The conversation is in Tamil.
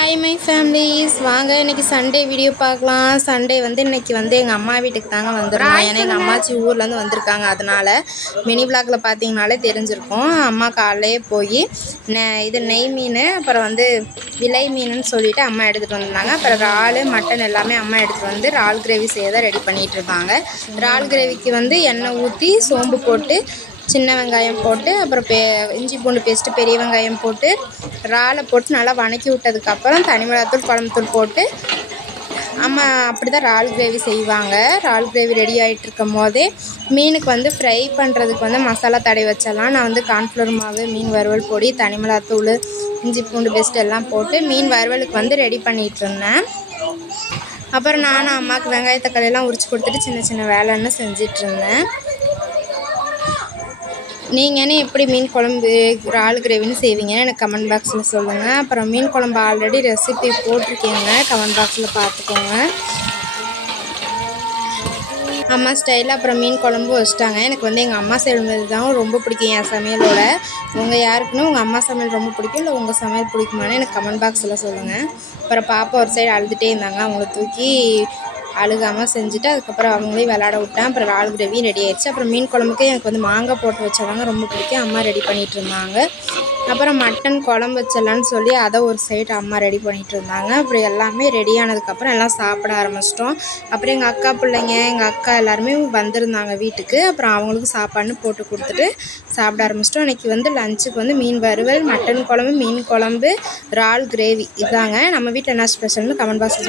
ஹாய் மை ஃபேமிலிஸ், வாங்க இன்றைக்கி சண்டே வீடியோ பார்க்கலாம். சண்டே இன்றைக்கி எங்கள் அம்மா வீட்டுக்கு தாங்க வந்துருக்கோம். ஏன்னா எங்கள் அம்மாச்சி ஊர்லேருந்து வந்திருக்காங்க. அதனால் மினி விளாகில் பார்த்தீங்கனாலே தெரிஞ்சிருக்கும். அம்மா காலையே போய் இது நெய் மீன், அப்புறம் விலை மீனுன்னு சொல்லிவிட்டு அம்மா எடுத்துகிட்டு வந்திருந்தாங்க. அப்புறம் இறால் மட்டன் எல்லாமே அம்மா எடுத்துகிட்டு வந்து இறால் கிரேவி செய்ய தான் ரெடி பண்ணிகிட்டு இருக்காங்க. இறால் கிரேவிக்கு எண்ணெய் ஊற்றி சோம்பு போட்டு சின்ன வெங்காயம் போட்டு அப்புறம் இஞ்சி பூண்டு பேஸ்ட்டு பெரிய வெங்காயம் போட்டு இறாலை போட்டு நல்லா வதக்கி விட்டதுக்கப்புறம் தனி மிளகாத்தூள் குழம்புத்தூள் போட்டு அம்மா அப்படி தான் இறால் கிரேவி செய்வாங்க. இறால் கிரேவி ரெடி ஆகிட்டு இருக்கும் போதே மீனுக்கு ஃப்ரை பண்ணுறதுக்கு மசாலா தடவி வச்சிடலாம். நான் கார்ன்ஃப்ளவர் மாவு, மீன் வறுவல் பொடி, தனி மிளகாத்தூள், இஞ்சி பூண்டு பேஸ்ட் எல்லாம் போட்டு மீன் வறுவலுக்கு ரெடி பண்ணிகிட்டு இருந்தேன். அப்புறம் நானும் அம்மாவுக்கு வெங்காய தக்காளியெல்லாம் உரித்து கொடுத்துட்டு சின்ன சின்ன வேலைன்னு செஞ்சிட்ருந்தேன். நீங்கள் எப்படி மீன் குழம்பு இறால் கிரேவின்னு செய்வீங்கன்னு எனக்கு கமெண்ட் பாக்ஸில் சொல்லுங்கள். அப்புறம் மீன் குழம்பு ஆல்ரெடி ரெசிபி போட்டிருக்கீங்க, கமெண்ட் பாக்ஸில் பார்த்துக்கோங்க. அம்மா ஸ்டைலில் அப்புறம் மீன் குழம்பு வச்சுட்டாங்க. எனக்கு எங்கள் அம்மா செய்வது தான் ரொம்ப பிடிக்கும் என் சமையலோட. உங்கள் யாருக்குன்னு உங்கள் அம்மா சமையல் ரொம்ப பிடிக்கும், இல்லை உங்கள் சமையல் பிடிக்குமான்னு எனக்கு கமெண்ட் பாக்ஸில் சொல்லுங்கள். அப்புறம் பாப்பா ஒரு சைடு அழுதுகிட்டே இருந்தாங்க. அவங்கள தூக்கி அழுகாமல் செஞ்சுட்டு அதுக்கப்புறம் அவங்களையும் விளாட விட்டேன். அப்புறம் இறால் கிரேவியும் ரெடி ஆயிடுச்சு. அப்புறம் மீன் குழம்புக்கு எனக்கு மாங்காய் போட்டு வச்சதாங்க ரொம்ப பிடிக்கும். அம்மா ரெடி பண்ணிகிட்டு இருந்தாங்க. அப்புறம் மட்டன் குழம்பு வச்சிடலான்னு சொல்லி அதை ஒரு சைடு அம்மா ரெடி பண்ணிகிட்டு இருந்தாங்க. அப்புறம் எல்லாமே ரெடி ஆனதுக்கப்புறம் எல்லாம் சாப்பிட ஆரம்பிச்சிட்டோம். அப்புறம் எங்கள் அக்கா பிள்ளைங்க, எங்கள் அக்கா எல்லாருமே வந்திருந்தாங்க வீட்டுக்கு. அப்புறம் அவங்களுக்கு சாப்பாடுன்னு போட்டு கொடுத்துட்டு சாப்பிட ஆரம்பிச்சிட்டோம். இன்றைக்கி லஞ்சுக்கு மீன் வறுவல், மட்டன் குழம்பு, மீன் குழம்பு, இறால் கிரேவி இதாங்க. நம்ம வீட்டில் என்ன ஸ்பெஷல்னு கமெண்ட் பாக்ஸில்